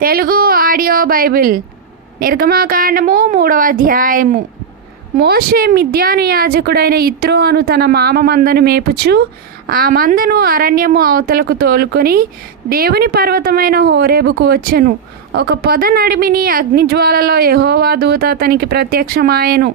Telugu audio Bible నిర్గమాకాండము మూడవ అధ్యాయము. మోషే మిథ్యాను యాజకుడైన ఇత్రోను తన మామ మందను మేపుచు ఆ మందను అరణ్యము అవతలకు తోలుకొని దేవుని పర్వతమైన హోరేబుకు వచ్చెను. ఒక పొద నడిమిని అగ్నిజ్వాలలో యహోవా దూత అతనికి ప్రత్యక్షమాయెను.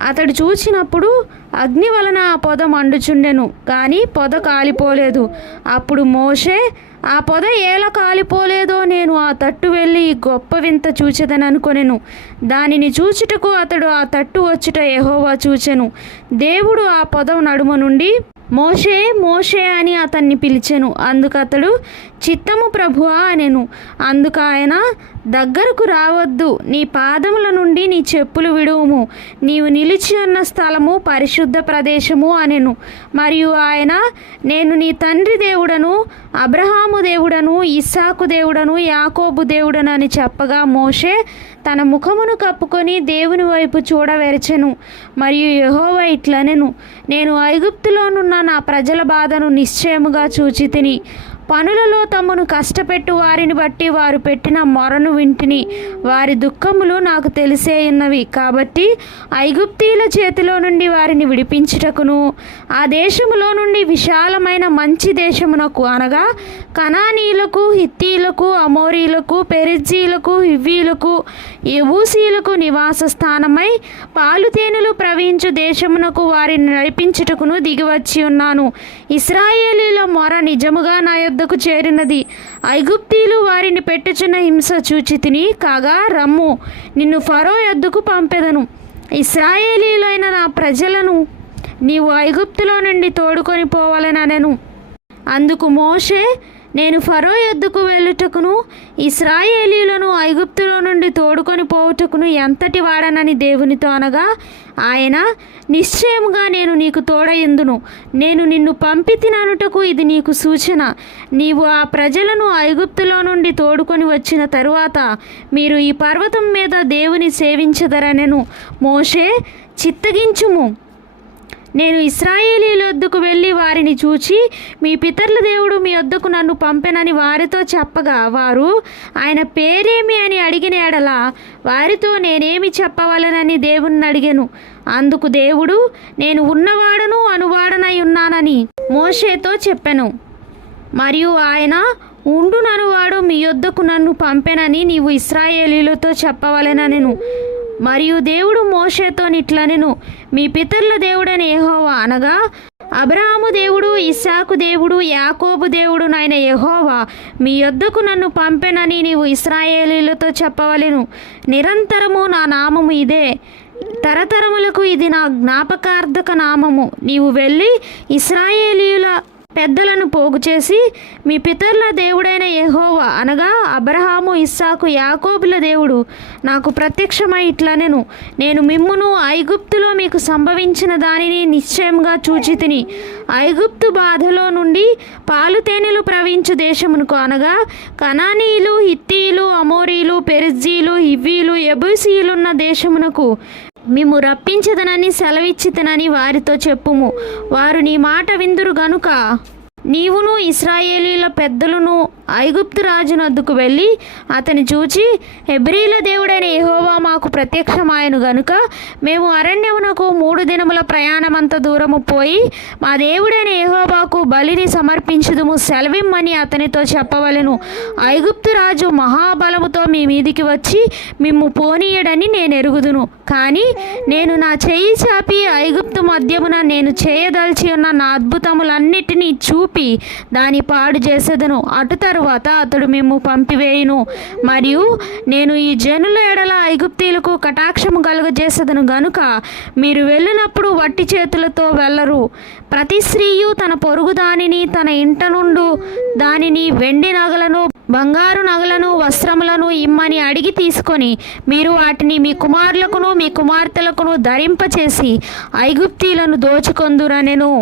అతడు చూచినప్పుడు అగ్ని వలన ఆ పొద మండుచుండెను కానీ పొద కాలిపోలేదు. అప్పుడు మోషే ఆ పొద ఏల కాలిపోలేదో నేను ఆ తట్టు వెళ్ళి ఈ గొప్ప వింత చూచెదను అనుకొనెను. దానిని చూచుటకు అతడు ఆ తట్టు వచ్చుట ఎహోవా చూచెను. దేవుడు ఆ పొద నడుమ నుండి మోషే మోషే అని అతన్ని పిలిచెను. అందుకు అతడు చిత్తము ప్రభువా అనెను. అందుకు ఆయన దగ్గరకు రావద్దు. నీ పాదముల నుండి నీ చెప్పులు విడువుము. నీవు నిలిచి ఉన్న స్థలము పరిశుద్ధ ప్రదేశము అనెను. మరియు ఆయన నేను నీ తండ్రి దేవుడను అబ్రహాము దేవుడను ఇస్సాకు దేవుడను యాకోబు దేవుడను అని చెప్పగా మోషే తన ముఖమును కప్పుకొని దేవుని వైపు చూడవెరచెను మరియు యహోవ ఇట్లనెను. నేను ఐగుప్తులోనున్న నా ప్రజల బాధను నిశ్చయముగా చూచితిని. పనులలో తమను కష్టపెట్టు వారిని బట్టి వారు పెట్టిన మొరను వింటిని. వారి దుఃఖములు నాకు తెలిసే ఉన్నవి. కాబట్టి ఐగుప్తీల చేతిలో నుండి వారిని విడిపించుటకును ఆ దేశములో నుండి విశాలమైన మంచి దేశమునకు అనగా కనానీలకు హిత్తీలకు అమోరీలకు పెరిజీలకు హివ్వీలకు ఎబూసీలకు నివాస స్థానమై పాలుతేనెలు ప్రవహించు దేశమునకు వారిని నడిపించుటకును దిగివచ్చి ఉన్నాను. ఇస్రాయేలీల మొర నిజముగా నా వద్దకు చేరినది. ఐగుప్తీలు వారిని పెట్టుచున్న హింస చూచి తిని కాగా రమ్ము నిన్ను ఫరో యొద్దకు పంపెదను. ఇస్రాయేలీలైన నా ప్రజలను నీవు ఐగుప్తులో నుండి తోడుకొని పోవాలని అనెను అందుకు మోషే నేను ఫరో ఎద్దుకు వెళ్ళుటకును ఇస్రాయేలీలను ఐగుప్తులో నుండి తోడుకొని పోవుటకును ఎంతటి వాడనని దేవునితో అనగా ఆయన నిశ్చయముగా నేను నీకు తోడయందును నేను నిన్ను పంపి తిననుటకు ఇది నీకు సూచన. నీవు ఆ ప్రజలను ఐగుప్తులో నుండి తోడుకొని వచ్చిన తరువాత మీరు ఈ పర్వతం మీద దేవుని సేవించదరనెను. మోషే చిత్తగించుము. నేను ఇస్రాయేలీల వద్దకు వెళ్ళి వారిని చూచి మీ పితరుల దేవుడు మీ వద్దకు నన్ను పంపెనని వారితో చెప్పగా వారు ఆయన పేరేమి అని అడిగిన ఎడల వారితో నేనేమి చెప్పవలనని దేవుణ్ణి అడిగాను. అందుకు దేవుడు నేను ఉన్నవాడను అనువాడనై ఉన్నానని మోషేతో చెప్పాను. మరియు ఆయన ఉండుననువాడు మీ యొద్దకు నన్ను పంపెనని నీవు ఇస్రాయేలీలతో చెప్పవలనను మరియు దేవుడు మోషేతో నిట్లనెను. మీ పితరుల దేవుడని యహోవా అనగా అబ్రహాము దేవుడు ఇస్సాకు దేవుడు యాకోబు దేవుడు నాయన యహోవా మీ యొద్దకు నన్ను పంపెనని నీవు ఇస్రాయేలీలతో చెప్పవలెను. నిరంతరము నా నామము ఇదే. తరతరములకు ఇది నా జ్ఞాపకార్థక నామము. నీవు వెళ్ళి ఇస్రాయేలీయుల పెద్దలను పోగు చేసి మీ పితరుల దేవుడైన యహోవా అనగా అబ్రహాము ఇస్సాకు యాకోబుల దేవుడు నాకు ప్రత్యక్షమై ఇట్లనెను. నేను మిమ్మును ఐగుప్తులో మీకు సంభవించిన దానిని నిశ్చయంగా చూచితిని. ఐగుప్తు బాధలో నుండి పాలు తేనెలు ప్రవహించు దేశమునకు అనగా కనానీయులు హిత్తీయులు అమోరీలు పెరిజీలు హివ్వీలు ఎబుసీయులున్న దేశమునకు. మేము రప్పించదనని సెలవిచ్చితనని వారితో చెప్పుము. వారు నీ మాట విందురు గనుక. నీవును ఇస్రాయేలీల పెద్దలను ఐగుప్తు రాజునద్దుకు వెళ్ళి అతని చూచి హెబ్రీల దేవుడైన యెహోవా మాకు ప్రత్యక్షమాయను గనుక మేము అరణ్యమునకు మూడు దినముల ప్రయాణమంత దూరము పోయి మా దేవుడైన ఎహోబాకు బలిని సమర్పించుదుము సెలవిమ్మని అతనితో చెప్పవలెను. ఐగుప్తు రాజు మహాబలముతో మీ మీదికి వచ్చి మిమ్ము పోనీయడని నేను ఎరుగుదును కానీ నేను నా చెయ్యి చాపి ఐగుప్తు మధ్యమున నేను చేయదలిచి ఉన్న నా అద్భుతములన్నిటినీ చూపి దాని పాడు చేసేదను. అటు తరువాత అతడు మేము పంపివేయును. మరియు నేను ఈ జనుల ఎడల ఐగుప్తీలకు కటాక్షము కలుగజేసేదను గనుక మీరు వెళ్ళినప్పుడు వట్టి చేతులతో వెళ్ళరు. ప్రతి స్త్రీయు తన పొరుగు దానిని తన ఇంట నుండు దానిని వెండి నగలను బంగారు నగలను వస్త్రములను ఇమ్మని అడిగి తీసుకొని మీరు వాటిని మీ కుమారులకును మీ కుమార్తెలకును ధరింపచేసి ఐగుప్తీలను దోచుకొందురనెను.